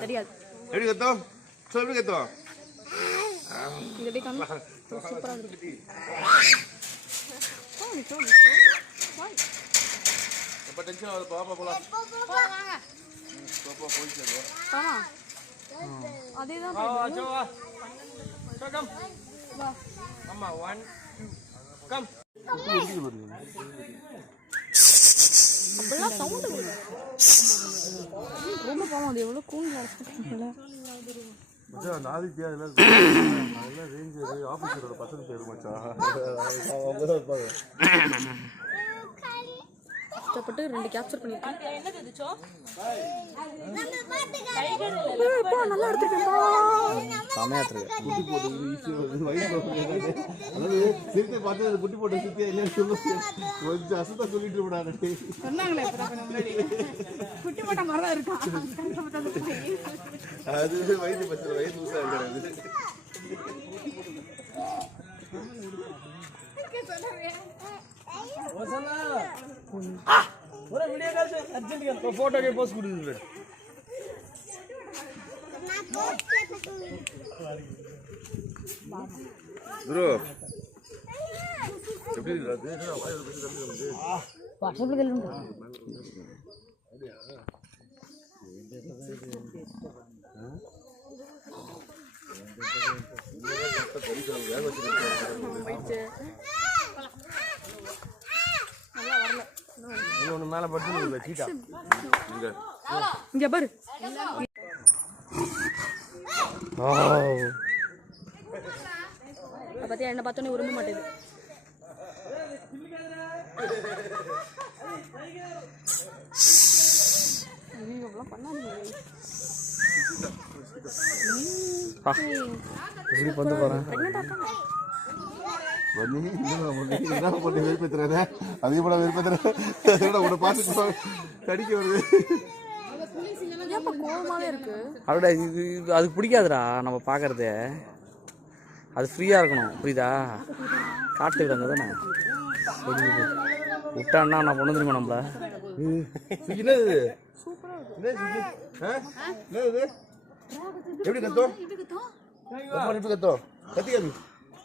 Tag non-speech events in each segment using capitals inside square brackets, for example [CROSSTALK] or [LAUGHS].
தெரியாது. எப்படி கத்தோம் சொல் எப்படி அதேதான் அப்படிலாம் சவுண்டு ரொம்ப பாவம் அது எவ்வளோ கூண்டு வளர்த்துருக்கீங்களா மச்சான் ஆதித்யா அதெல்லாம் [LAUGHS] அதெல்லாம் ரேஞ்சர் ஆஃபீஸரோட பசங்க பேர் மச்சான். அவங்க தான் இருப்பாங்க. கஷ்டப்பட்டு ரெண்டு கேப்சர் எப்பா நல்லா எடுத்துருக்கேன்ப்பா. குட்டி போட்டு சித்தியா சொல்ல கொஞ்சம் அசத்தா சொல்லிட்டு விடாது சொன்னாங்களே குட்டி போட்ட மாதிரி தான் இருக்கான் அது வயது பச்சை வயது இருக்கிறது. ஒரு வீடியோ கால் அர்ஜென்ட் போஸ்ட் கொடுக்குது ப்ரோ எப்படி கேளுங்க போயிடுச்சு மேலே படுத்து சீட்டா இங்க. இங்க பாரு அதை பத்தி என்ன பார்த்தோன்னே விரும்ப மாட்டேது பண்ணாதீங்க. பண்ண பண்ணி? என்ன பண்ணி வெறுப்பேத்துறாரு? அதிகப்பட வெறுப்பேத்துறாரு. என்னடா உன்னை பார்த்துட்டு போ- கடிக்க வருது. அப்படியே இது அதுக்கு பிடிக்காதுடா நம்ம பார்க்கறது அது ஃப்ரீயாக இருக்கணும் புரியுதா? காட்டு விடாங்க தானே? விட்டான்னா நான் பொண்ணு தெரியுமா நம்மள. என்னது? எப்படி கத்தோம்? எப்படி கத்தோம்? கத்தி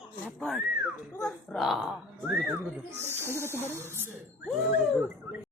காமி எப்படி கத்தும்? எப்படி கத்தும்?